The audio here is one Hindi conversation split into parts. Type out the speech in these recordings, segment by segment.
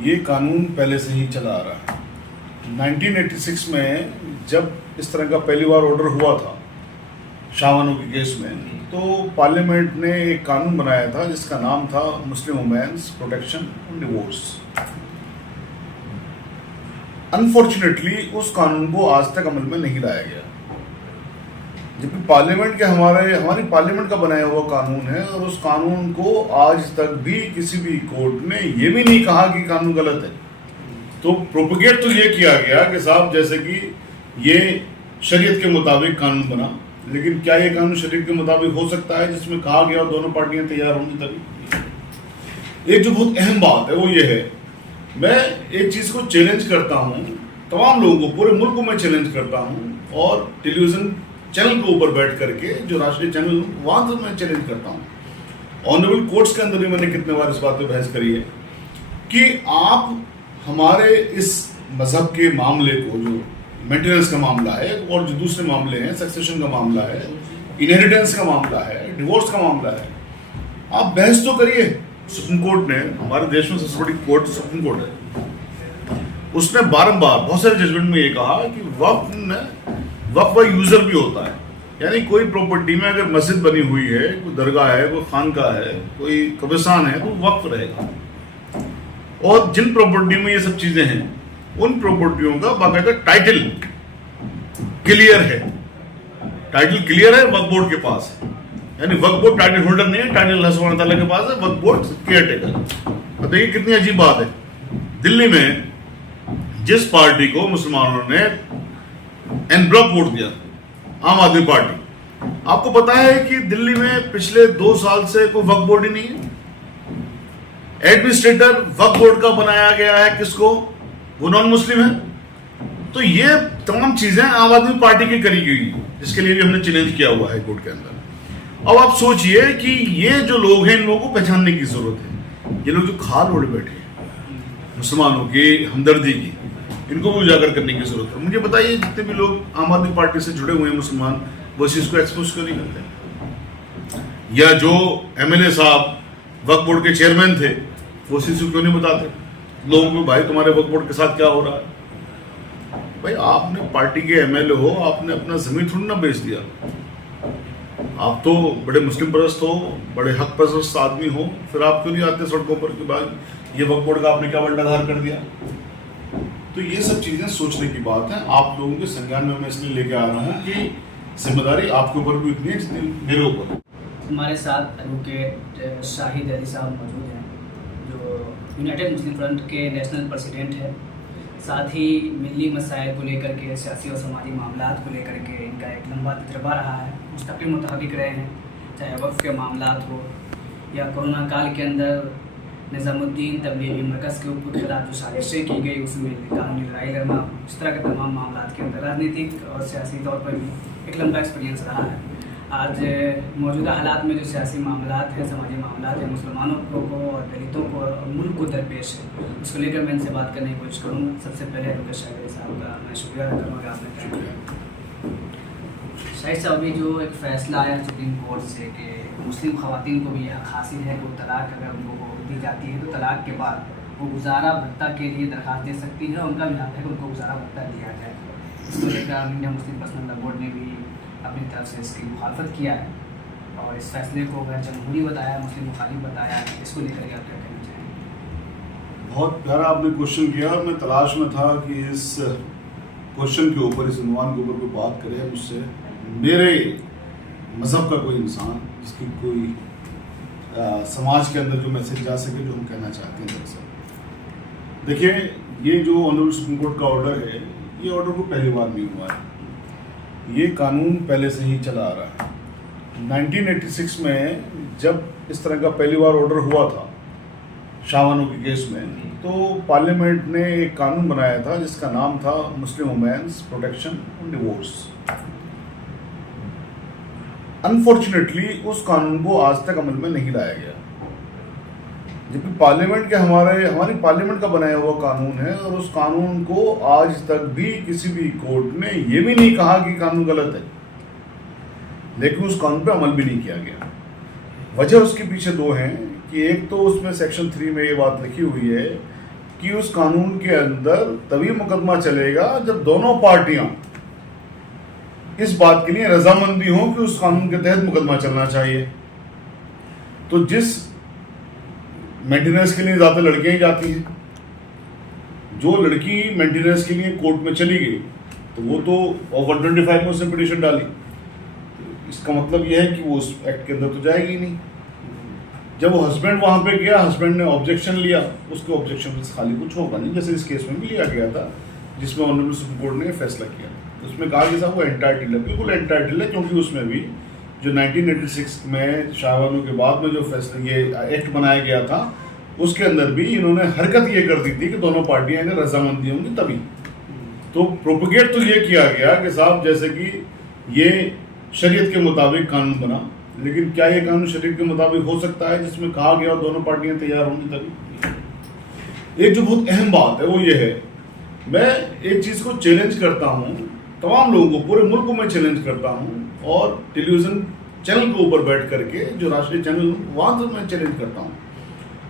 ये कानून पहले से ही चला आ रहा है। 1986 में जब इस तरह का पहली बार ऑर्डर हुआ था शाहबानो के केस में, तो पार्लियामेंट ने एक कानून बनाया था जिसका नाम था मुस्लिम वुमेन्स प्रोटेक्शन डिवोर्स। अनफॉर्चुनेटली उस कानून को आज तक अमल में नहीं लाया गया, जबकि पार्लियामेंट के हमारी पार्लियामेंट का बनाया हुआ कानून है, और उस कानून को आज तक भी किसी भी कोर्ट ने ये भी नहीं कहा कि कानून गलत है। तो प्रोपेगेट तो ये किया गया कि साहब जैसे कि ये शरीयत के मुताबिक कानून बना, लेकिन क्या ये कानून शरीयत के मुताबिक हो सकता है जिसमें कहा गया और दोनों पार्टियां तैयार होंगी तभी? एक जो बहुत अहम बात है वो ये है, मैं एक चीज को चैलेंज करता हूं, तमाम लोगों को, पूरे मुल्क को मैं चैलेंज करता हूं, और टेलीविजन चैनल के ऊपर बैठ करके जो राष्ट्रीय चैनल वहां तो मैं चैलेंज करता हूं। ऑनरेबल कोर्ट्स के अंदर भी मैंने कितने बार इस बात पे बहस करी है कि आप हमारे इस मजहब के मामले को, जो मेंटेनेंस का मामला है और जो दूसरे मामले हैं, सक्सेशन का मामला है, इनहेरिटेंस का मामला है, डिवोर्स का मामला है, आप बहस तो करिए। सुप्रीम कोर्ट ने, हमारे देश में सबसे बड़ी कोर्ट सुप्रीम कोर्ट है, उसने बारंबार बहुत सारे जजमेंट में ये कहा कि वक्फ व यूजर भी होता है, यानी कोई प्रॉपर्टी में अगर मस्जिद बनी हुई है, कोई दरगाह है, कोई खानका है, कोई कब्रिस्तान है, तो वक्फ रहेगा। और जिन प्रॉपर्टी में ये सब चीजें हैं, उन प्रॉपर्टियों का बाकायदा टाइटल क्लियर है, टाइटल क्लियर है वक्फ बोर्ड के पास है, यानी वक्फ बोर्ड टाइटल होल्डर नहीं है, टाइटल अल्लाह सुब्हानहू व तआला के पास है, वक्फ बोर्ड केयर टेकर। अब देखिए कितनी अजीब बात है, दिल्ली में जिस पार्टी को मुसलमानों ने एन ब्लॉक वोट दिया, आम आदमी पार्टी, आपको पता है कि दिल्ली में पिछले 2 साल से कोई वक्फ बोर्ड ही नहीं है। एडमिनिस्ट्रेटर वक्फ बोर्ड का बनाया गया है किसको? वो नॉन मुस्लिम है। तो ये तमाम चीजें आम आदमी पार्टी की करी गई, जिसके लिए भी हमने चैलेंज किया हुआ है कोर्ट के अंदर। अब आप सोचिए कि ये जो लोग हैं, इन लोगों को पहचानने की जरूरत है। ये लोग जो खाल ओढ़े बैठे हैं मुसलमानों की हमदर्दी की, इनको भी उजागर करने की जरूरत है। मुझे बताइए, जितने भी लोग आम आदमी पार्टी से जुड़े हुए हैं मुसलमान, वो इस चीज को एक्सपोज क्यों नहीं करते? या जो एमएलए साहब वक्फ बोर्ड के चेयरमैन थे, वो चीज क्यों नहीं बताते लोगों को, भाई तुम्हारे वक्फ बोर्ड के साथ क्या हो रहा है? भाई आपने पार्टी के एमएलए हो, आपने अपना जमीन थोड़ी ना बेच दिया। आप तो बड़े मुस्लिम परस्त हो, बड़े हक परस्त आदमी हो, फिर आप क्यों नहीं आते सड़कों पर कि भाई ये वक्फ बोर्ड का आपने क्या बंटाधार कर दिया? तो ये सब चीजें सोचने की बात है। आप लोगों के संज्ञान में मैं इसलिए लेके आ रहा हूँ कि जिम्मेदारी आपके ऊपर भी उतनी है जितनी मेरे ऊपर है। हमारे साथ एडवोकेट शाहिद अली साहब मौजूद हैं, जो यूनाइटेड मुस्लिम फ्रंट के नेशनल प्रेसिडेंट हैं। साथ ही मिली मसाइल को लेकर के, सियासी और समाजी मामलात को लेकर के इनका एक लंबा तजर्बा रहा है, मुस्तकिल मुताबिक रहे हैं, चाहे वक्फ के मामलात हो या कोरोना काल के अंदर निज़ामुद्दीन तबलीगी मरकज़ के ऊपर खिलाफ जो साजिशें की गई, उसमें कानूनी लड़ाई लड़ना, इस तरह के तमाम मामलात के अंदर राजनीतिक और सियासी तौर पर भी एक लंबा एक्सपीरियंस रहा है। आज मौजूदा हालात में जो सियासी मामलात हैं, समाजी मामलात हैं, मुसलमानों को और दलितों को और मुल्क को दरपेश है, उसको लेकर मैं इनसे बात करने की कोशिश करूँगा। सबसे पहले एडवोकेट शाहिद अली साहब का मैं शुक्रिया अदा करूँगा आपने टाइम दिया। शाहिद साहब, अभी जो एक फ़ैसला आया सुप्रीम कोर्ट से कि मुस्लिम ख़वातीन को भी यह हक़ हासिल है कि तलाक अगर उनको दी जाती है तो तलाक के बाद वो गुजारा भत्ता के लिए दरख्वास्त दे सकती है, उनका भी हक़ है कि उनको गुजारा भत्ता दिया जाए। इसको लेकर Indian Muslim personal law board ने भी अपनी तरफ से इसकी मुखालफत किया है और इस फैसले को गैर जमहूरी बताया, मुस्लिम मुखालिफ बताया है। इसको लेकर आप क्या कहना चाहेंगे? बहुत प्यारा आपने क्वेश्चन किया, और मैं तलाश में था कि इस क्वेश्चन के ऊपर, इस उन्वान के ऊपर कोई बात करे मुझसे, मेरे मज़हब का कोई इंसान, जिसकी कोई समाज के अंदर जो मैसेज जा सके, जो हम कहना चाहते हैं। दरअसल देखिए, ये जो ऑनरेबल सुप्रीम कोर्ट का ऑर्डर है, ये ऑर्डर को पहली बार नहीं हुआ है, ये कानून पहले से ही चला आ रहा है। 1986 में जब इस तरह का पहली बार ऑर्डर हुआ था शाहबानो के केस में, तो पार्लियामेंट ने एक कानून बनाया था जिसका नाम था मुस्लिम वुमेन्स प्रोटेक्शन डिवोर्स। अनफॉर्चुनेटली उस कानून को आज तक अमल में नहीं लाया गया, जबकि पार्लियामेंट के हमारी पार्लियामेंट का बनाया हुआ कानून है, और उस कानून को आज तक भी किसी भी कोर्ट ने ये भी नहीं कहा कि कानून गलत है, लेकिन उस कानून पे अमल भी नहीं किया गया। वजह उसके पीछे 2 हैं कि एक तो उसमें सेक्शन 3 में ये बात लिखी हुई है कि उस कानून के अंदर तभी मुकदमा चलेगा जब दोनों पार्टियां इस बात के लिए रजामंदी हो कि उस कानून के तहत मुकदमा चलना चाहिए। तो जिस मेंटेनेंस के लिए ज्यादा लड़कियां ही जाती हैं, जो लड़की मेंटेनेंस के लिए कोर्ट में चली गई तो वो तो 125 में उसने पिटीशन डाली, इसका मतलब यह है कि वो उस एक्ट के अंदर तो जाएगी ही नहीं। जब वो हस्बैंड वहां पे गया, हस्बैंड ने ऑब्जेक्शन लिया, उसके ऑब्जेक्शन से खाली कुछ होगा नहीं, जैसे इस केस में भी लिया गया था जिसमें ऑनरेबल सुप्रीम कोर्ट ने फैसला किया। उसमें कहा कि साहब वो एंटाइटल्ड है, बिल्कुल एंटाइटल्ड है, क्योंकि उसमें भी जो 1986 में शाहबानों के बाद में जो फैसला ये एक्ट बनाया गया था उसके अंदर भी इन्होंने हरकत ये कर दी थी कि दोनों पार्टियां अगर रजामंदी होंगी तभी। तो प्रोपोगेट तो ये किया गया कि साहब जैसे कि ये शरीयत के मुताबिक कानून बना, लेकिन क्या ये कानून शरीयत के मुताबिक हो सकता है जिसमें कहा गया दोनों पार्टियां तैयार होंगी तभी? एक जो बहुत अहम बात है वो ये है, मैं एक चीज को चैलेंज करता हूं, तमाम लोगों को पूरे मुल्क में चैलेंज करता हूं, और टेलीविजन चैनल के ऊपर बैठ करके जो राष्ट्रीय चैनल वहां से मैं चैलेंज करता हूं।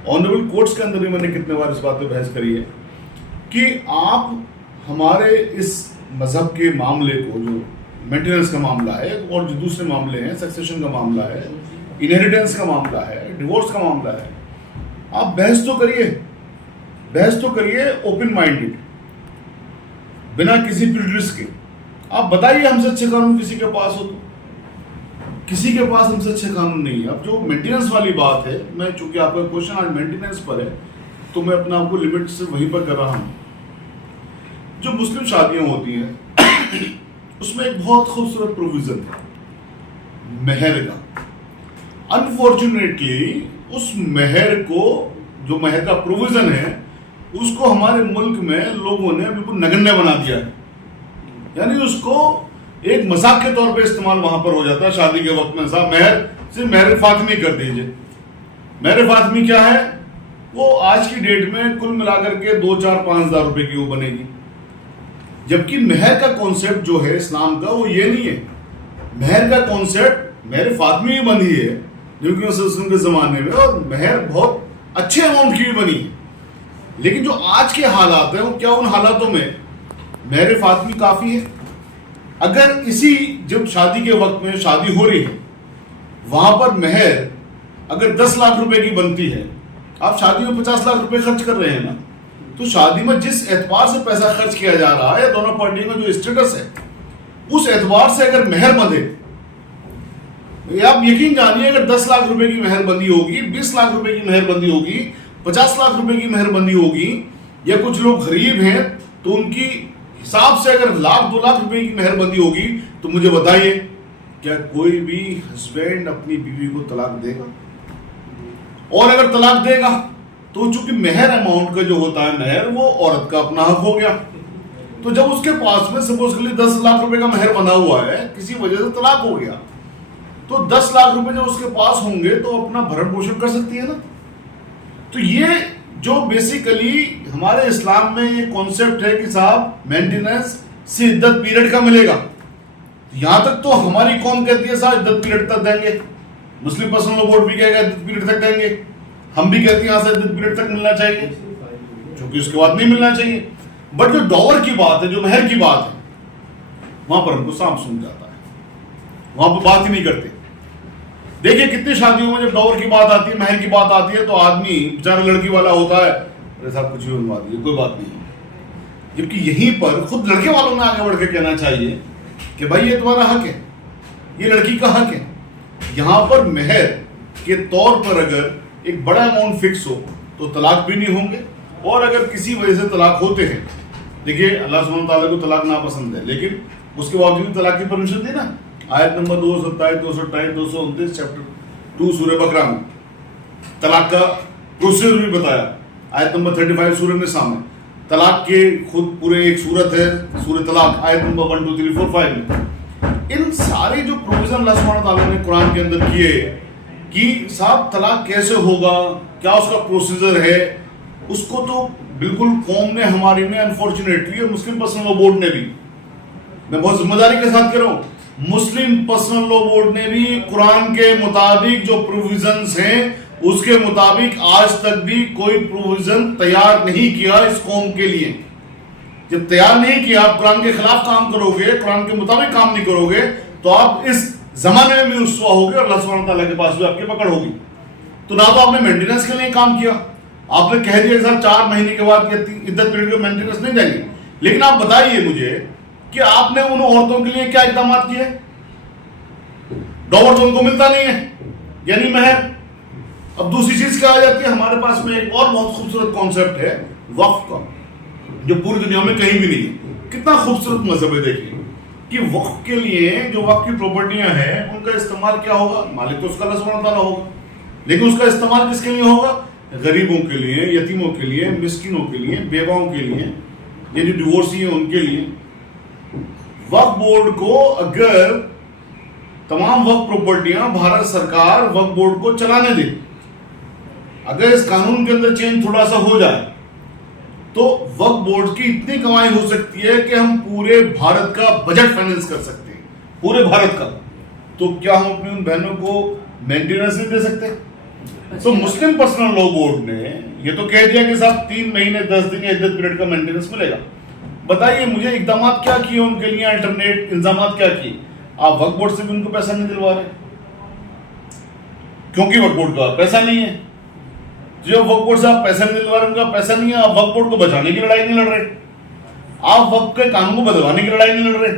ऑनरेबल कोर्ट्स के अंदर भी मैंने कितने बार इस बात पे बहस करी है कि आप हमारे इस मजहब के मामले को, जो मेंटेनेंस का मामला है और जो दूसरे मामले हैं, सक्सेशन का मामला है, इनहेरिटेंस का मामला है, डिवोर्स का मामला है, आप बहस तो करिए ओपन माइंडेड, बिना किसी प्रिजुडिस के। आप बताइए हमसे अच्छे कानून किसी के पास हो तो? किसी के पास हमसे अच्छे कानून नहीं है। अब जो मेंटेनेंस वाली बात है, मैं चूंकि आपका क्वेश्चन आज मेंटेनेंस पर है तो मैं अपना आपको लिमिट से वहीं पर कर रहा हूं। जो मुस्लिम शादियां होती हैं उसमें एक बहुत खूबसूरत प्रोविजन है मेहर का। अनफॉर्चुनेटली उस मेहर को, जो मेहर का प्रोविजन है, उसको हमारे मुल्क में लोगों ने बिल्कुल नगण्य बना दिया है। यानी उसको एक मजाक के तौर पे इस्तेमाल वहां पर हो जाता है शादी के वक्त में। साहब मेहर सिर्फ मेहर फातिमी कर दीजिए। मेहर फातिमी क्या है? वो आज की डेट में कुल मिलाकर के 2-4-5 हजार रुपए की वो बनेगी, जबकि मेहर का कॉन्सेप्ट जो है इस्लाम का वो ये नहीं है। मेहर का कॉन्सेप्ट मेहर फातिमी भी बनी है नबी वसल्लम के जमाने में, और मेहर बहुत अच्छे अमाउंट की भी बनी है। लेकिन जो आज के हालात हैं, वो क्या उन हालातों में मेहर फातिमी काफी है? अगर इसी जब शादी के वक्त में शादी हो रही है, वहां पर मेहर अगर 10 लाख रुपए की बनती है, आप शादी में 50 लाख रुपए खर्च कर रहे हैं ना, तो शादी में जिस एतबार से पैसा खर्च किया जा रहा है, दोनों पार्टियों का जो स्टेटस है, उस एतबार से अगर मेहर बंधे, आप यकीन जानिए अगर 10 लाख रुपए की मेहरबंदी होगी, 20 लाख रुपए की मेहरबंदी होगी, 50 लाख रुपए की मेहरबंदी होगी, या कुछ लोग गरीब हैं तो उनकी हिसाब से अगर 1-2 लाख रुपए की मेहरबंदी होगी, तो मुझे बताइए क्या कोई भी हस्बैंड अपनी बीवी को तलाक देगा? और अगर तलाक देगा तो चूंकि मेहर अमाउंट का जो होता है मेहर, वो औरत का अपना हक हो गया। तो जब उसके पास में सपोज के लिए 10 लाख रुपए का मेहर बना हुआ है, किसी वजह से तलाक हो गया, तो 10 लाख रुपए जब उसके पास होंगे तो अपना भरण पोषण कर सकती है ना। तो ये जो बेसिकली हमारे इस्लाम में ये कॉन्सेप्ट है कि साहब मेंटेनेंस से इद्दत पीरियड का मिलेगा, यहां तक तो हमारी कौम कहती है साहब इद्दत पीरियड तक देंगे, मुस्लिम पर्सनल लॉ बोर्ड भी कहेगा इद्दत पीरियड तक देंगे, हम भी कहते हैं यहां से इद्दत पीरियड तक मिलना चाहिए, क्योंकि उसके बाद नहीं मिलना चाहिए। बट जो डॉवर की बात है, जो मेहर की बात है, वहां पर हमको सांप सूंघ जाता है, वहां पर बात ही नहीं करते। देखिए कितनी शादियों में जब डॉवर की बात आती है, मेहर की बात आती है, तो आदमी बेचारा लड़की वाला होता है, अरे साहब कुछ भी बनवा दीजिए, कोई बात नहीं। जबकि यहीं पर खुद लड़के वालों ने आगे बढ़ के कहना चाहिए कि भाई ये तुम्हारा हक है, ये लड़की का हक है। यहां पर मेहर के तौर पर अगर एक बड़ा अमाउंट फिक्स हो तो तलाक भी नहीं होंगे, और अगर किसी वजह से तलाक होते हैं, देखिए अल्लाह सुब्हानहू व तआला को तलाक नापसंद है, लेकिन उसके बावजूद तलाक की परमिशन दी ना। आयत नंबर 227, 228, 229 चैप्टर 2 सूरह बकरा में तलाक का प्रोसीजर भी बताया। आयत नंबर 35 सूरह निसा में तलाक के खुद पूरे एक सूरत है, सूरह तलाक, आयत नंबर 1, 2, 3, 4, 5 में इन सारे जो प्रोविजन अल्लाह सुब्हानहू व तआला ने कुरान के अंदर किए कि साहब तलाक कैसे होगा, क्या उसका प्रोसीजर है, उसको तो बिल्कुल कौम ने, हमारी ने, अनफॉर्चुनेटली, और मुस्लिम पर्सनल लॉ बोर्ड ने भी, मैं बहुत जिम्मेदारी के साथ कह रहा हूं, मुस्लिम पर्सनल लॉ बोर्ड ने भी कुरान के मुताबिक जो प्रोविजंस हैं उसके मुताबिक आज तक भी कोई प्रोविजन तैयार नहीं किया इस कौम के लिए। जब तैयार नहीं किया, आप कुरान के खिलाफ काम करोगे, कुरान के मुताबिक काम नहीं करोगे, तो आप इस जमाने में भी रुस्वा होगे और अल्लाह सुब्हानहू तआला के पास भी आपकी पकड़ होगी। तो ना तो आपने मेंटेनेंस के लिए काम किया, आपने कह दिया सर 4 महीने के बाद इद्दत पीरियड का मेंटेनेंस नहीं देंगे, लेकिन आप बताइए मुझे कि आपने उन औरतों के लिए क्या इकदाम किए? डॉवर तो उनको मिलता नहीं है, यानी महर। अब दूसरी चीज क्या आ जाती है, हमारे पास में एक और बहुत खूबसूरत कॉन्सेप्ट है वक्फ का, जो पूरी दुनिया में कहीं भी नहीं है। कितना खूबसूरत मजहब है, देखिए कि वक्फ के लिए जो वक्फ की प्रॉपर्टियां हैं उनका इस्तेमाल क्या होगा? मालिक तो उसका अल्लाह सुब्हानहू तआला होगा, लेकिन उसका इस्तेमाल किसके लिए होगा? गरीबों के लिए, यतीमों के लिए, मिस्किनों के लिए, बेवाओं के लिए, ये जो डिवोर्सी है उनके लिए। वक्फ बोर्ड को अगर तमाम वक्फ प्रॉपर्टियां भारत सरकार वक्फ बोर्ड को चलाने दे, अगर इस कानून के अंदर चेंज थोड़ा सा हो जाए, तो वक्फ बोर्ड की इतनी कमाई हो सकती है कि हम पूरे भारत का बजट फाइनेंस कर सकते हैं, पूरे भारत का। तो क्या हम अपनी उन बहनों को मेंटेनेंस नहीं दे सकते? तो मुस्लिम पर्सनल लॉ बोर्ड ने ये तो कह दिया कि साहब 3 महीने 10 दिन या इद्दत पीरियड का मेंटेनेंस मिलेगा। बताइए मुझे इकदाम क्या किए उनके लिए, अल्टरनेट इंतजाम क्या किए? आप वक्फ बोर्ड से भी उनको पैसा नहीं दिलवा रहे, क्योंकि वक्फ बोर्ड का पैसा नहीं है। जो वक्फ बोर्ड से आप पैसा नहीं दिलवा रहे, उनका पैसा नहीं है, आप वक्फ बोर्ड को बचाने की लड़ाई नहीं लड़ रहे, आप वक्फ के कानून को बदलवाने की लड़ाई नहीं लड़ रहे,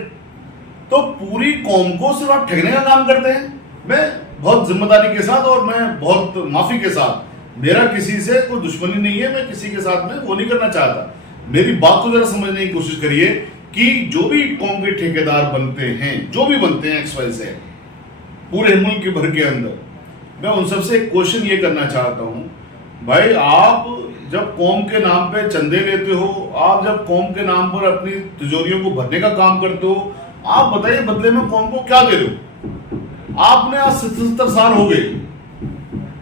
तो पूरी कौम को सिर्फ आप ठगने का काम करते हैं। मैं बहुत जिम्मेदारी के साथ और मैं बहुत माफी के साथ, मेरा किसी से कोई दुश्मनी नहीं है, मैं किसी के साथ में वो नहीं करना चाहता। मेरी बात को जरा समझने की कोशिश करिए कि जो भी कौम के ठेकेदार बनते हैं, जो भी बनते हैं XYZ पूरे मुल्क के भर के अंदर, मैं उन सबसे एक क्वेश्चन ये करना चाहता हूं, भाई आप जब कौम के नाम पे चंदे लेते हो, आप जब कौम के नाम पर अपनी तिजोरियों को भरने का काम करते हो, आप बताइए बदले में कौम को क्या दे रहे हो? आपने आज 77 साल हो गए,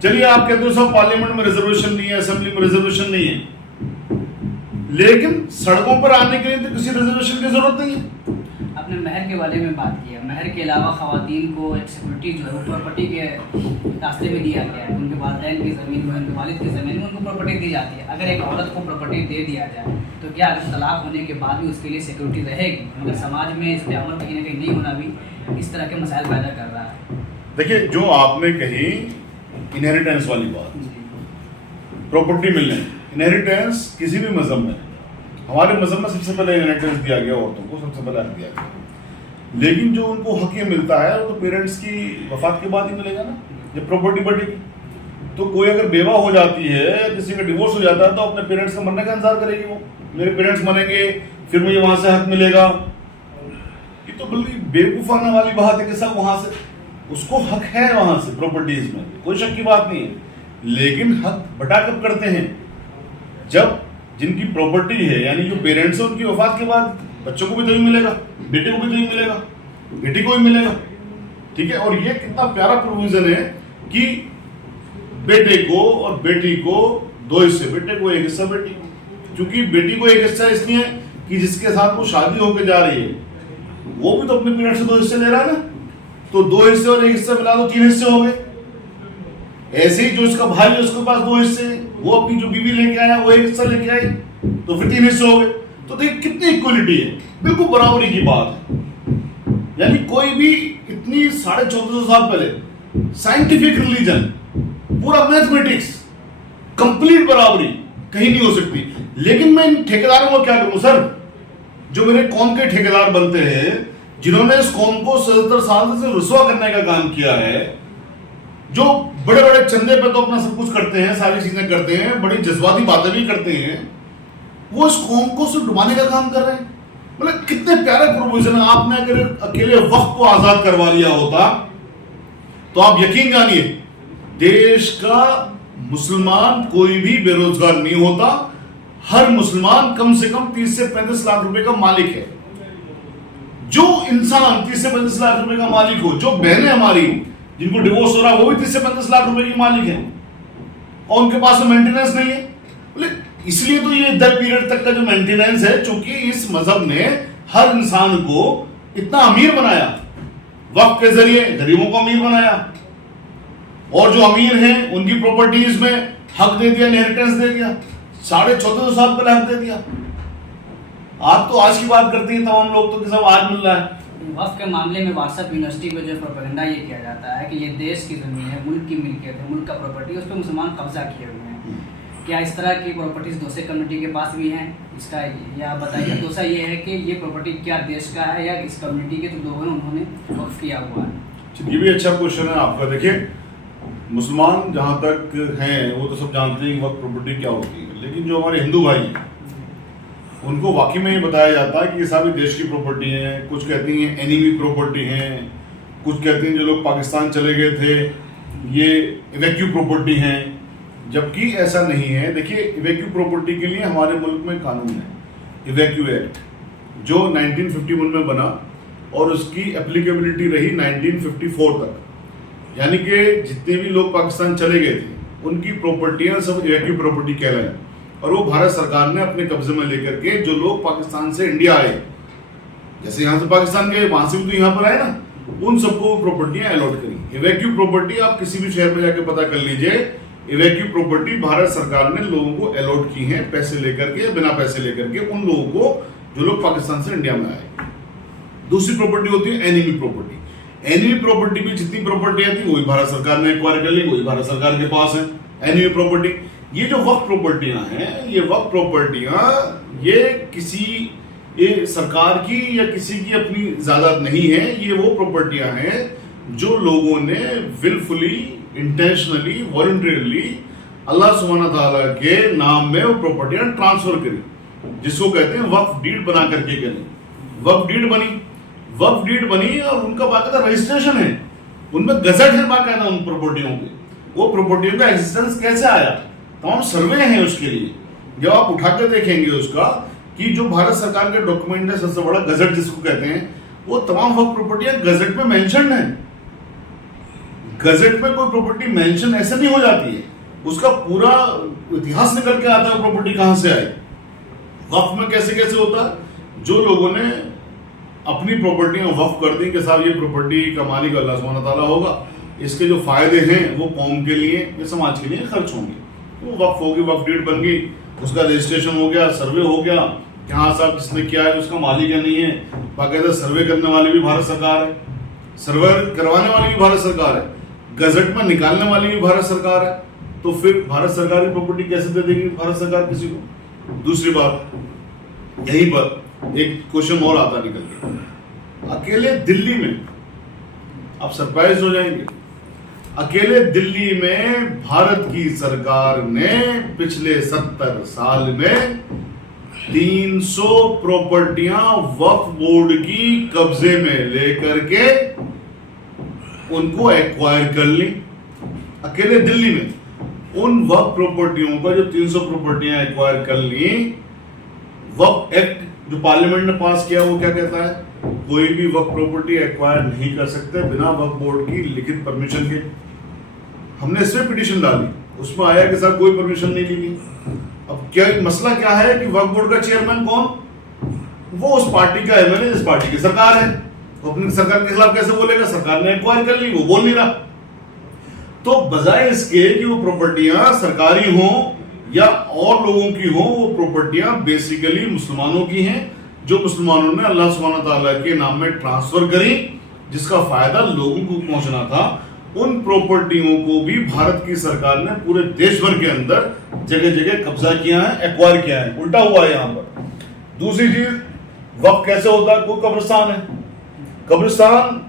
चलिए आप कहते हो सब पार्लियामेंट में रिजर्वेशन नहीं है, असेंबली में रिजर्वेशन नहीं है, लेकिन सड़कों पर आने के लिए तो किसी रिजर्वेशन की जरूरत नहीं है। आपने महर के बारे में बात किया, महर के अलावा खवातीन को एक सिक्योरिटी जो है प्रॉपर्टी के रास्ते में दिया गया है। उनके वालिदैन की ज़मीन में, उनके वालिद की ज़मीन में उनको प्रॉपर्टी दी जाती है। अगर एक औरत को प्रॉपर्टी दे दिया जाए तो क्या अगर तलाक होने के बाद भी उसके लिए सिक्योरिटी रहेगी? मगर समाज में इस पर अमल कहीं ना कहीं नहीं होना भी इस तरह के मसाइल पैदा कर रहा है। देखिए जो आपने कही इनहेरिटेंस वाली बात, प्रॉपर्टी मिलने, इनहेरिटेंस किसी भी मजहब में, हमारे मजहब में सबसे पहले इनहेरिटेंस दिया गया औरतों को, सबसे पहले हक दिया गया, लेकिन जो उनको हक ये मिलता है वो तो पेरेंट्स की वफात के बाद ही मिलेगा ना, जब प्रॉपर्टी बढ़ेगी। तो कोई अगर बेवा हो जाती है या किसी का डिवोर्स हो जाता है तो अपने पेरेंट्स का मरने का इंतजार करेगी, वो मेरे पेरेंट्स मरेंगे फिर मुझे वहां से हक मिलेगा। ये तो बिल्कुल बेवकूफाना वाली बात है कि सब वहां से उसको हक है, वहां से प्रॉपर्टीज में कोई शक की बात नहीं है। लेकिन हक बटा कब करते हैं? जब जिनकी प्रॉपर्टी है, यानी जो पेरेंट्स है, उनकी वफात के बाद बच्चों को भी तो ही मिलेगा, बेटे को भी तो ही मिलेगा, बेटी को भी मिलेगा, ठीक है। और ये कितना प्यारा प्रोविजन है कि बेटे को और बेटी को 2 हिस्से, बेटे को 1 हिस्सा, बेटी को, क्योंकि बेटी को 1 हिस्सा इसलिए कि जिसके साथ वो शादी होकर जा रही है वो भी तो अपने पेरेंट्स से 2 हिस्से ले रहा है ना, तो 2 हिस्से और 1 हिस्सा मिला तो 3 हिस्से हो गए। ऐसे ही जो इसका भाई है उसके पास 2 हिस्से, वो अपनी जो बीवी लेके आया वो 1 हिस्सा लेके आई, तो फिर 3 हिस्से हो गए। तो देखिए कितनी इक्वलिटी है, बिल्कुल बराबरी की बात है। यानी कोई भी इतनी 1450 साल पहले साइंटिफिक रिलीजन, पूरा मैथमेटिक्स, कंप्लीट बराबरी कहीं नहीं हो सकती। लेकिन मैं इन ठेकेदारों को क्या करूं सर, जो मेरे कौम के ठेकेदार बनते हैं, जिन्होंने इस कौम को 77 साल से रुसवा करने का काम किया है, जो बड़े बड़े चंदे पे तो अपना सब कुछ करते हैं, सारी चीजें करते हैं, बड़ी जज्बाती बातें भी करते हैं, वो इस कौम को सिर्फ डुबाने का काम कर रहे हैं। मतलब कितने प्यारे प्रोविजन है। आपने अगर अकेले वक्त को आजाद करवा लिया होता तो आप यकीन जानिए देश का मुसलमान कोई भी बेरोजगार नहीं होता। हर मुसलमान कम से कम 30 से 35 लाख रुपए का मालिक है। जो इंसान 30 से 35 लाख रुपए का मालिक हो, जो बहनें हमारी जिनको डिवोर्स हो रहा है वो भी 30 से 35 लाख रुपए की मालिक है, और उनके पास मेंटेनेंस नहीं है। इसलिए तो ये 10 पीरियड तक का जो मेंटेनेंस है, चूंकि इस मजहब ने हर इंसान को इतना अमीर बनाया, वक्त के जरिए गरीबों को अमीर बनाया। और जो अमीर हैं उनकी प्रॉपर्टीज में हक दे दिया, इनहेरिटेंस दे दिया, 1450 साल पहले हक दे दिया। आप तो आज की बात करते हैं, तमाम लोग तो कि सब आज मिल रहा है। वक्फ के मामले में व्हाट्सएप यूनिवर्सिटी को जो प्रोपेगेंडा ये किया जाता है कि ये देश की ज़मीन है, मुल्क की मिल्कियत है, मुल्क का प्रॉपर्टी, उस पर मुसलमान कब्जा किए हुए हैं। क्या इस तरह की प्रॉपर्टीज दूसरे कम्युनिटी के पास भी हैं? इसका या बताइए। दूसरा ये है कि ये प्रॉपर्टी क्या देश का है या इस कम्युनिटी के जो लोगों ने उन्होंने वक्फ किया हुआ है? ये भी अच्छा क्वेश्चन है आपका। देखिए, मुसलमान जहाँ तक हैं वो तो सब जानते हैं कि वक्फ प्रॉपर्टी क्या होती है, लेकिन जो हमारे हिंदू भाई हैं उनको वाकई में ये बताया जाता है कि ये सारी देश की प्रॉपर्टी हैं। कुछ कहती हैं एनिमी प्रॉपर्टी हैं, कुछ कहती हैं जो लोग पाकिस्तान चले गए थे ये इवैक्यू प्रॉपर्टी हैं, जबकि ऐसा नहीं है। देखिए, इवैक्यू प्रॉपर्टी के लिए हमारे मुल्क में कानून है, इवैक्यू एक्ट, जो 1951 में बना और उसकी एप्लीकेबिलिटी रही 1954 तक। यानी कि जितने भी लोग पाकिस्तान चले गए थे उनकी प्रॉपर्टियां सब इवैक्यू प्रॉपर्टी कहलाएं, और वो भारत सरकार ने अपने कब्जे में लेकर के जो लोग पाकिस्तान से इंडिया आए, जैसे यहाँ से पाकिस्तान गए वहां से भी तो यहाँ पर आए ना, उन सबको प्रॉपर्टियां अलॉट करी। इवैक्यू प्रॉपर्टी आप किसी भी शहर में जाके पता कर लीजिए, इवैक्यू प्रॉपर्टी भारत सरकार ने लोगों को अलॉट की है, पैसे लेकर के या बिना पैसे लेकर के, उन लोगों को जो लोग पाकिस्तान से इंडिया में आए। दूसरी प्रॉपर्टी होती है एनिमी प्रॉपर्टी। एनिमी प्रॉपर्टी भी जितनी प्रॉपर्टियां थी वही भारत सरकार ने एक्वायर कर ली, वही भारत सरकार के पास है एनिमी प्रॉपर्टी। ये जो वक्फ प्रॉपर्टियां हैं, ये वक्फ प्रॉपर्टियां ये किसी ये सरकार की या किसी की अपनी ज़्यादात नहीं है। ये वो प्रॉपर्टियां हैं जो लोगों ने विलफुली, इंटेंशनली, वॉलंटरीली अल्लाह सुब्हानहू तआला के नाम में वो प्रॉपर्टियां ट्रांसफर करी, जिसको कहते हैं वक्फ डीड बना करके करें। वक्फ डीड बनी, वक्फ डीड बनी और उनका बाकायदा रजिस्ट्रेशन है, उनमें गजट है बाकायदा उन प्रॉपर्टियों पे। वो प्रॉपर्टियों का एग्जिस्टेंस कैसे आया, तमाम सर्वे हैं उसके लिए। जब आप उठा के देखेंगे उसका कि जो भारत सरकार के डॉक्यूमेंट है, सबसे बड़ा गजट जिसको कहते हैं, वो तमाम वक्फ प्रॉपर्टियां गजट में मेंशन है। गजट में कोई प्रॉपर्टी मेंशन ऐसे नहीं हो जाती है, उसका पूरा इतिहास निकल के आता है प्रॉपर्टी कहां से आई। वक्फ में कैसे कैसे होता है, जो लोगों ने अपनी प्रॉपर्टियां वक्फ कर दी कि साहब ये प्रॉपर्टी का मालिक अल्लाह सुब्हानहू तआला होगा, इसके जो फायदे हैं वो कौम के लिए, ये समाज के लिए खर्च होंगे, वो वक्फ होगी, वक्फ डीड बन गई, उसका रजिस्ट्रेशन हो गया, सर्वे हो गया, यहाँ साहब जिसने किया है उसका मालिक या नहीं है। बाकायदा सर्वे करने वाली भी भारत सरकार है, सर्वे करवाने वाली भी भारत सरकार है, गजट में निकालने वाली भी भारत सरकार है। तो फिर भारत सरकार की प्रॉपर्टी कैसे दे देगी भारत सरकार किसी को? दूसरी बात, यहीं पर एक क्वेश्चन और आता निकल के, अकेले दिल्ली में, आप सरप्राइज हो जाएंगे, अकेले दिल्ली में भारत की सरकार ने पिछले 70 साल में 300 प्रॉपर्टियां वक्फ बोर्ड की कब्जे में लेकर के उनको एक्वायर कर ली। अकेले दिल्ली में उन वक्फ प्रॉपर्टियों का जो 300 प्रॉपर्टियां एक्वायर कर ली, वक्फ एक्ट जो पार्लियामेंट ने पास किया वो क्या कहता है, कोई भी वक्फ प्रॉपर्टी एक्वायर नहीं कर सकते बिना वक्फ बोर्ड की लिखित परमिशन के। हमने इसमें पिटीशन डाली, उसमें आया कि सर कोई परमिशन नहीं ली। अब क्या मसला क्या है कि वक्फ बोर्ड का चेयरमैन कौन, वो उस पार्टी का एमएलए जिस पार्टी की सरकार है, तो अपनी सरकार के खिलाफ कैसे बोलेगा? सरकार ने एक्वायर कर ली, वो बोल नहीं रहा। तो बजाय इसके कि वो प्रॉपर्टियां सरकारी हों या और लोगों की हों, वो प्रॉपर्टियां बेसिकली मुसलमानों की हैं, जो मुसलमानों ने अल्लाह सुब्हानहू तआला के नाम में ट्रांसफर करी, जिसका फायदा लोगों को पहुंचना था। उन प्रॉपर्टियों को भी भारत की सरकार ने पूरे देश भर के अंदर जगह जगह कब्जा किया है, एक्वायर किया है, उल्टा हुआ है यहाँ पर। दूसरी चीज, वक्फ कैसे होता है? कोई कब्रिस्तान है, कब्रिस्तान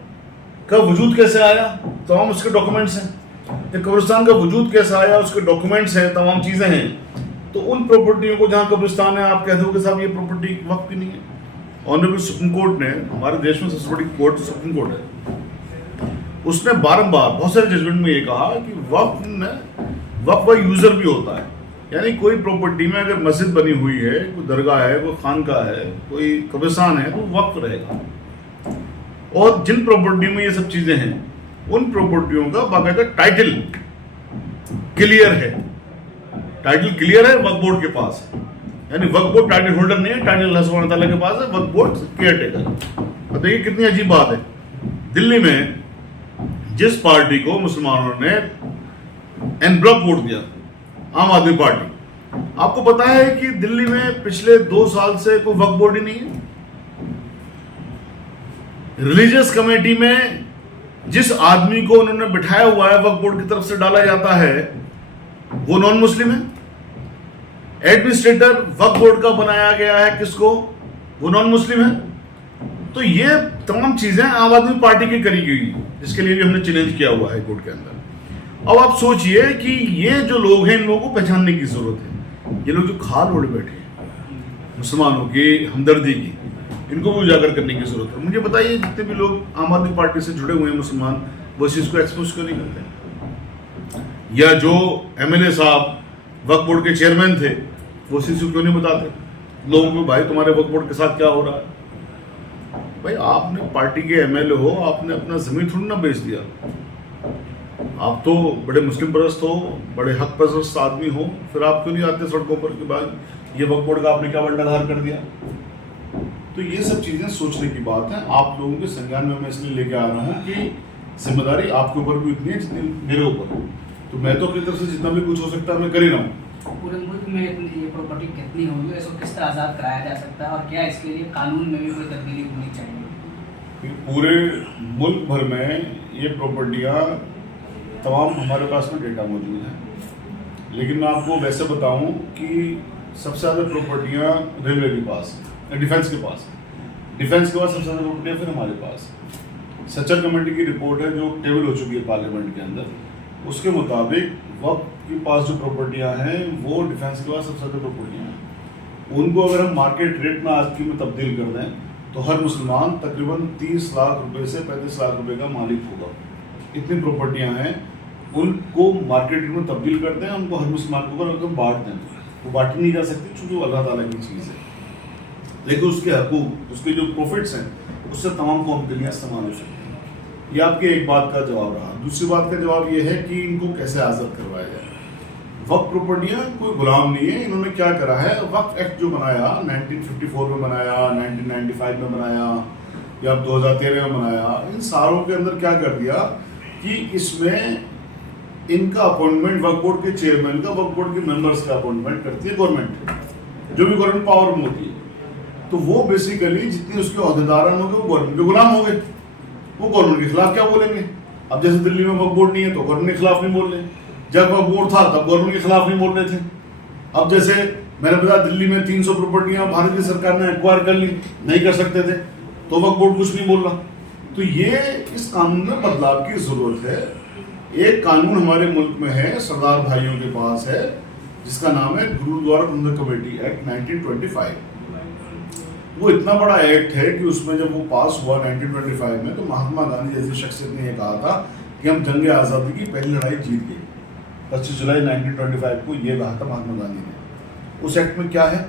का वजूद कैसे आया? तमाम उसके डॉक्यूमेंट्स हैं। तो कब्रिस्तान का वजूद कैसे आया, उसके डॉक्यूमेंट्स हैं, तमाम चीजें हैं। तो उन प्रॉपर्टियों को जहां कब्रिस्तान है, आप कह दो कि साहब ये प्रॉपर्टी वक्फ की नहीं है। ऑनरेबल सुप्रीम कोर्ट ने, हमारे देश में सबसे बड़ी कोर्ट सुप्रीम कोर्ट है, उसने बारंबार बहुत सारे जजमेंट में ये कहा कि वक्फ का यूजर भी होता है। यानी कोई प्रॉपर्टी में अगर मस्जिद बनी हुई है, कोई दरगाह है, कोई खानका है, कोई कब्रिस्तान है, तो वक्फ रहेगा। और जिन प्रॉपर्टी में ये सब चीजें हैं, उन प्रॉपर्टियों का बाकायदा टाइटल क्लियर है, टाइटल क्लियर है वक्फ बोर्ड के पास। यानी वक्फ बोर्ड टाइटल होल्डर नहीं है, टाइटल अल्लाह सुब्हानहू तआला के पास है, वक्फ बोर्ड केयर टेकर। अब देखिए कितनी अजीब बात है, दिल्ली में जिस पार्टी को मुसलमानों ने एन ब्लॉक वोट दिया आम आदमी पार्टी। आपको पता है कि दिल्ली में पिछले 2 साल से कोई वक्फ बोर्ड ही नहीं है। रिलीजियस कमेटी में जिस आदमी को उन्होंने बिठाया हुआ है वक्फ बोर्ड की तरफ से डाला जाता है वो नॉन मुस्लिम है। एडमिनिस्ट्रेटर वक्फ बोर्ड का बनाया गया है किसको, वो नॉन मुस्लिम है। तो ये तमाम चीजें आम आदमी पार्टी की करी गई, जिसके लिए भी हमने चैलेंज किया हुआ है कोर्ट के अंदर। अब आप सोचिए कि ये जो लोग हैं इन लोगों को पहचानने की जरूरत है। ये लोग जो खाल ओढ़े बैठे हैं मुसलमानों की हमदर्दी की, इनको भी उजागर करने की जरूरत है। मुझे बताइए जितने भी लोग आम आदमी पार्टी से जुड़े हुए हैं मुसलमान, वो इस चीज को एक्सपोज क्यों नहीं करते? या जो एमएलए साहब वक्फ बोर्ड के चेयरमैन थे वो इस चीज को क्यों नहीं बताते लोगों को, भाई तुम्हारे वक्फ बोर्ड के साथ क्या हो रहा है? भाई आपने पार्टी के एमएलए हो, आपने अपना जमीन थोड़ी ना बेच दिया। आप तो बड़े मुस्लिम परस्त हो, बड़े हक परस्त आदमी हो, फिर आप क्यों नहीं आते सड़कों पर कि भाई ये वक्फ बोर्ड का आपने क्या बंटाधार कर दिया? तो ये सब चीजें सोचने की बात है। आप लोगों के संज्ञान में मैं इसलिए लेके आ रहा हूँ कि जिम्मेदारी आपके ऊपर भी उतनी है जितनी मेरे ऊपर है। तो मैं तो अपनी तरफ से जितना भी कुछ हो सकता है मैं कर ही रहा हूँ। पूरे मुल्क में ये प्रॉपर्टी कितनी होगी, इसको किस तरह आज़ाद कराया जा सकता है, और क्या इसके लिए कानून में भी कोई तब्दीली होनी चाहिए? पूरे मुल्क भर में ये प्रॉपर्टियाँ तमाम हमारे पास में डेटा मौजूद है, लेकिन मैं आपको वैसे बताऊं कि सबसे ज़्यादा प्रॉपर्टियाँ रेलवे के पास, डिफेंस के पास, डिफेंस के बाद सबसे ज़्यादा प्रॉपर्टियाँ फिर हमारे पास। सच्चर कमेटी की रिपोर्ट है जो टेबल हो चुकी है पार्लियामेंट के अंदर, उसके मुताबिक वक्त के पास जो प्रॉपर्टियाँ हैं वो डिफेंस के बाद सबसे ज़्यादा प्रॉपर्टियाँ हैं। उनको अगर हम मार्केट रेट में आज की में तब्दील कर दें तो हर मुसलमान तकरीबन 30 लाख रुपए से 35 लाख रुपए का मालिक होगा। इतनी प्रॉपर्टियां हैं, उनको मार्केट में तब्दील कर दें, उनको हर मुसलमान को अगर बांट दें, वो बांटी नहीं जा सकती क्योंकि वो अल्लाह ताला की चीज़ है। लेकिन उसके हकूक, उसके जो प्रॉफिट्स हैं, उससे तमाम कौम के लिए इस्तेमाल हो सकते हैं। ये आपके एक बात का जवाब रहा। दूसरी बात का जवाब ये है कि इनको कैसे आज़ाद करवाया जाए। वक्फ प्रॉपर्टियाँ कोई गुलाम नहीं है। इन्होंने क्या करा है, वक्फ एक्ट जो बनाया 1954 में बनाया, 1995 में बनाया या 2013 में बनाया, इन सारों के अंदर क्या कर दिया कि इसमें इनका अपॉइंटमेंट वक्फ बोर्ड के चेयरमैन का, वक्फ बोर्ड के मेंबर्स का अपॉइंटमेंट करती है गवर्नमेंट, जो भी गवर्नमेंट पावर में होती है। तो वो बेसिकली जितनी उसके अहदेदार होंगे वो गवर्नमेंट के गुलाम हो गए। वो गवर्नमेंट के खिलाफ क्या बोलेंगे? अब जैसे दिल्ली में वक्फ बोर्ड नहीं है तो गवर्नमेंट के खिलाफ नहीं बोल रहे, जब वक्फ बोर्ड था तब गवर्नमेंट के खिलाफ नहीं बोल रहे थे। अब जैसे मैंने बताया दिल्ली में 300 प्रॉपर्टियां भारत की सरकार ने एक्वायर कर ली, नहीं कर सकते थे, तो वक्फ बोर्ड कुछ नहीं बोल रहा। तो ये इस कानून में बदलाव की जरूरत है। एक कानून हमारे मुल्क में है, सरदार भाइयों के पास है, जिसका नाम है गुरुद्वारा प्रबंधक कमेटी एक्ट 1925। वो इतना बड़ा एक्ट है कि उसमें जब वो पास हुआ 1925 में, तो महात्मा गांधी जैसी शख्सियत ने यह कहा था कि हम जंग आज़ादी की पहली लड़ाई जीत गए। 25 जुलाई 1925 को ये कहा था महात्मा गांधी ने। उस एक्ट में क्या है?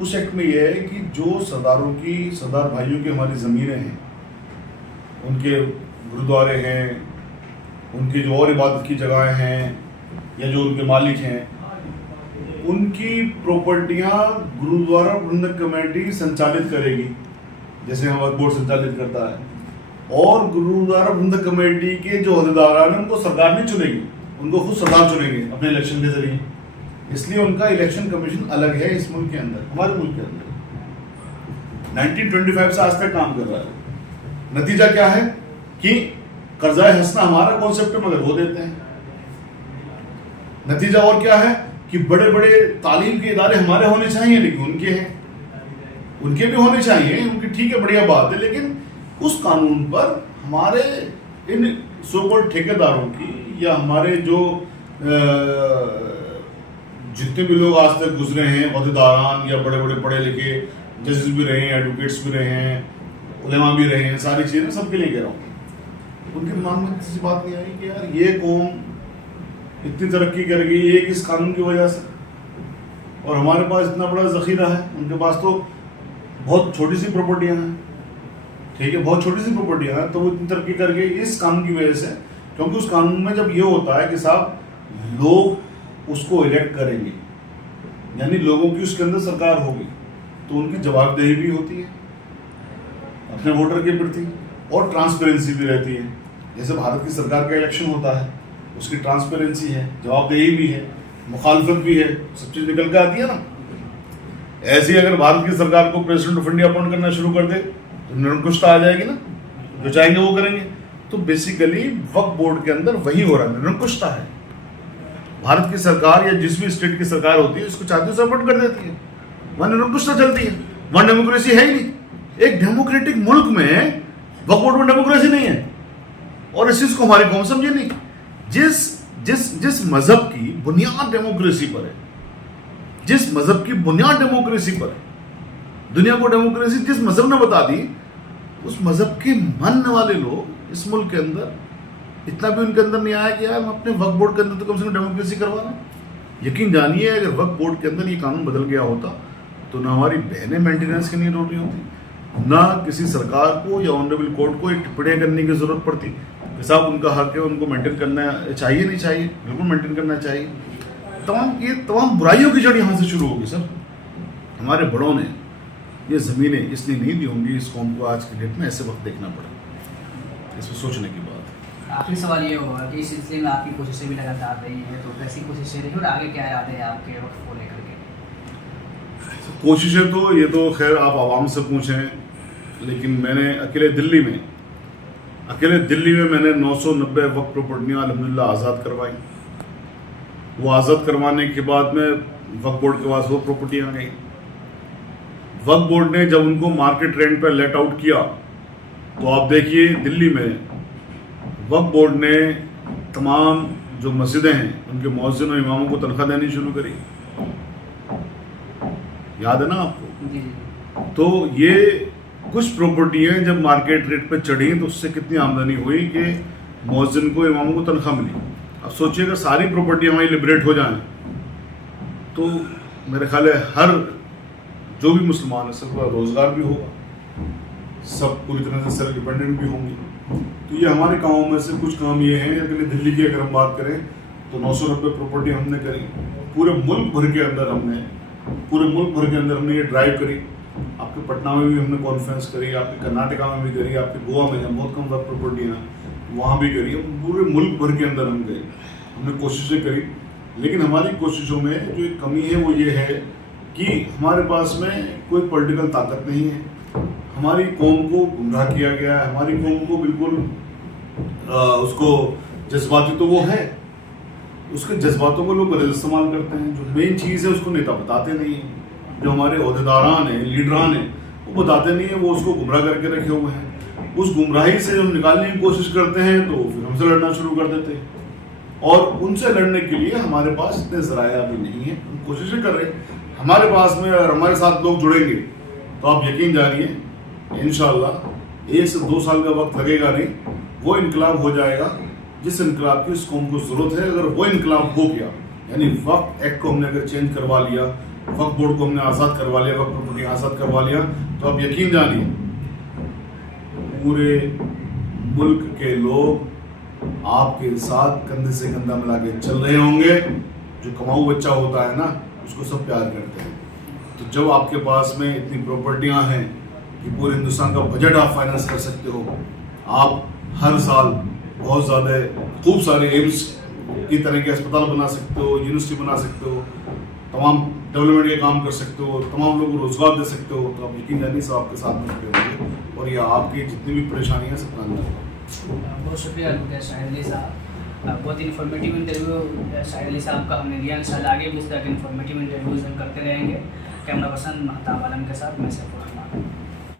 उस एक्ट में यह है कि जो सरदार भाइयों की हमारी ज़मीनें हैं, उनके गुरुद्वारे हैं, उनकी जो और इबादत की जगहें हैं, या जो उनके मालिक हैं, उनकी प्रॉपर्टियां गुरुद्वारा प्रबंधक कमेटी संचालित करेगी, जैसे हम वक्फ बोर्ड संचालित करता है। और गुरुद्वारा प्रबंधक कमेटी के जो अहदेदार हैं उनको सरकार नहीं चुनेगी, उनको खुद सरदार चुनेंगे अपने इलेक्शन के जरिए। इसलिए उनका इलेक्शन कमीशन अलग है इस मुल्क के अंदर, हमारे मुल्क के अंदर 1925 से आज तक काम कर रहा है। नतीजा क्या है कि कर्जा हंसना हमारा कॉन्सेप्ट मगर वो देते हैं। नतीजा और क्या है कि बड़े बड़े तालीम के इदारे हमारे होने चाहिए, लेकिन उनके हैं, उनके भी होने चाहिए, उनकी ठीक है, बढ़िया बात है, लेकिन उस कानून पर हमारे इन सो कॉल्ड ठेकेदारों की या हमारे जो जितने भी लोग आज तक गुजरे हैं, अहदेदारान या बड़े बड़े पढ़े लिखे जजेस भी रहे हैं, एडवोकेट्स भी रहे हैं, उलेमा भी रहे हैं, सारी चीज़ें सबके लिए कह रहा हूँ, उनके दिमाग में किसी बात नहीं आई कि यार ये कौम इतनी तरक्की कर गई है किस कानून की वजह से, और हमारे पास इतना बड़ा ज़ख़ीरा है, उनके पास तो बहुत छोटी सी प्रॉपर्टियाँ हैं, ठीक है, बहुत छोटी सी प्रॉपर्टियाँ हैं, तो वो इतनी तरक्की कर गई इस कानून की वजह से। क्योंकि उस कानून में जब ये होता है कि साहब लोग उसको इलेक्ट करेंगे, यानी लोगों की उसके अंदर सरकार होगी, तो उनकी जवाबदेही भी होती है अपने वोटर के प्रति, और ट्रांसपेरेंसी भी रहती है। जैसे भारत की सरकार का इलेक्शन होता है उसकी ट्रांसपेरेंसी है, जवाबदेही भी है, मुखालफत भी है, सब चीज़ निकल के आती है ना। ऐसे ही अगर भारत की सरकार को प्रेसिडेंट ऑफ इंडिया अपॉइंट करना शुरू कर दे तो निरंकुशता आ जाएगी ना, जो चाहेंगे वो करेंगे। तो बेसिकली वक्फ बोर्ड के अंदर वही हो रहा है, निरंकुशता है। भारत की सरकार या जिस भी स्टेट की सरकार होती है उसको चाहती है सपोर्ट कर देती है, वहां निरंकुशता चलती है, वहां डेमोक्रेसी है ही नहीं। एक डेमोक्रेटिक मुल्क में वक्फ बोर्ड में डेमोक्रेसी नहीं है, और इस चीज को हमारी कौम समझे नहीं। जिस जिस जिस मजहब की बुनियाद डेमोक्रेसी पर है, जिस मजहब की बुनियाद डेमोक्रेसी पर है, दुनिया को डेमोक्रेसी जिस मजहब ने बता दी, उस मजहब के मानने वाले लोग इस मुल्क के अंदर इतना भी उनके अंदर नहीं आया कि यार हम अपने वक्फ बोर्ड के अंदर तो कम से कम डेमोक्रेसी करवाना। यकीन जानिए अगर वक्फ बोर्ड के अंदर ये कानून बदल गया होता तो ना हमारी बहनें मेंटेनेंस की नहीं रोक रही होती, ना किसी सरकार को या ऑनरेबल कोर्ट को टिप्पणियां करने की जरूरत पड़ती कि साहब उनका हक है, उनको मेंटेन करना चाहिए, नहीं चाहिए, बिल्कुल मेंटेन करना चाहिए। तमाम बुराइयों की जड़ यहाँ से शुरू होगी सर। हमारे बड़ों ने ये ज़मीनें इसलिए नहीं दी होंगी इस कौम को आज के डेट में ऐसे वक्त देखना पड़ा, इसमें सोचने की बात है। आखिरी सवाल ये होगा कि इस सिलसिले में आपकी कोशिशें भी लगातार रही हैं, तो कैसी कोशिशें रही और आगे क्या यादें हैं आपके वक्त को लेकर के? कोशिशें तो ये तो खैर आप आवाम से पूछें, लेकिन मैंने अकेले दिल्ली में मैंने 990 वक्फ प्रॉपर्टियाँ अल्हम्दुलिल्लाह आज़ाद करवाई। वो आज़ाद करवाने के बाद में वक्फ बोर्ड के पास वो प्रॉपर्टियाँ गई। वक्फ बोर्ड ने जब उनको मार्केट रेंट पर लेट आउट किया तो आप देखिए दिल्ली में वक्फ बोर्ड ने तमाम जो मस्जिदें हैं उनके मुअज्जिन और इमामों को तनख्वाह देनी शुरू करी, याद है ना आपको? जी। तो ये कुछ प्रॉपर्टियाँ जब मार्केट रेट पे चढ़ी तो उससे कितनी आमदनी हुई कि मुअज्जिन को इमामों को तनख्वाह मिली। अब सोचिए अगर सारी प्रॉपर्टियाँ हमारी लिबरेट हो जाएं तो मेरे ख्याल है हर जो भी मुसलमान है सबका रोज़गार भी होगा, सब पूरी तरह से सेल्फ डिपेंडेंट भी होंगे। तो ये हमारे कामों में से कुछ काम ये हैं। अगर दिल्ली की अगर हम बात करें तो 990 प्रॉपर्टी हमने करी, पूरे मुल्क भर के अंदर हमने ये ड्राइव करी। आपके पटना में भी हमने कॉन्फ्रेंस करी, आपके कर्नाटका में भी करी, आपके गोवा में जहाँ बहुत कम वक्त प्रॉपर्टियाँ वहाँ भी करी, पूरे मुल्क भर के अंदर हम गए, हमने कोशिशें करी। लेकिन हमारी कोशिशों में जो एक कमी है वो ये है कि हमारे पास में कोई पॉलिटिकल ताकत नहीं है। हमारी कौम को गुमराह किया गया है, हमारी कौम को बिल्कुल उसको जज्बाती तो वो है, उसके जज्बातों को लोग गलत इस्तेमाल करते हैं। जो मेन चीज़ है उसको नेता बताते नहीं हैं, जो हमारे अहदेदारान हैं, लीडरान हैं, वो बताते नहीं हैं, वो उसको गुमराह करके रखे हुए हैं। उस गुमराही से हम निकालने की कोशिश करते हैं तो फिर हमसे लड़ना शुरू कर देते हैं, और उनसे लड़ने के लिए हमारे पास इतने ज़राया भी नहीं है। हम कोशिशें कर रहे हैं, हमारे पास में अगर हमारे साथ लोग जुड़ेंगे तो आप यकीन जानिए इंशाअल्लाह 1 से 2 साल का वक्त लगेगा नहीं, वो इनकलाब हो जाएगा जिस इनकलाब की इस कौम को ज़रूरत है। अगर वो इनकलाब हो गया, यानी वक्फ एक्ट को हमने अगर चेंज करवा लिया, वक्फ बोर्ड को हमने आज़ाद करवा लिया, वक्फ प्रॉपर्टी आज़ाद करवा लिया, तो आप यकीन जानिए पूरे मुल्क के लोग आपके साथ कंधे से कंधा मिला के चल रहे होंगे। जो कमाऊ बच्चा होता है ना, उसको सब प्यार करते हैं। तो जब आपके पास में इतनी प्रॉपर्टियां हैं कि पूरे हिंदुस्तान का बजट आप फाइनेंस कर सकते हो, आप हर साल बहुत ज़्यादा खूब सारे एम्स की तरह के अस्पताल बना सकते हो, यूनिवर्सिटी बना सकते हो, तमाम डेवलपमेंट के काम कर सकते हो, तमाम लोगों को रोज़गार दे सकते हो, तो आप यकीन जानिए सब आपके साथ में खड़े होंगे और ये आपकी जितनी भी परेशानियाँ सब काम करेंगे। बहुत शुक्रिया शाहिद अली साहब, बहुत इन्फॉर्मेटिव इंटरव्यू शाहिद अली साहब का हमने लिया। इंशाल्लाह आगे भी इस तरह के इन्फॉर्मेटिव इंटरव्यूज़ हम करते रहेंगे। कैमरा पर्सन महताब आलम के साथ मैं सैफुर रहमान।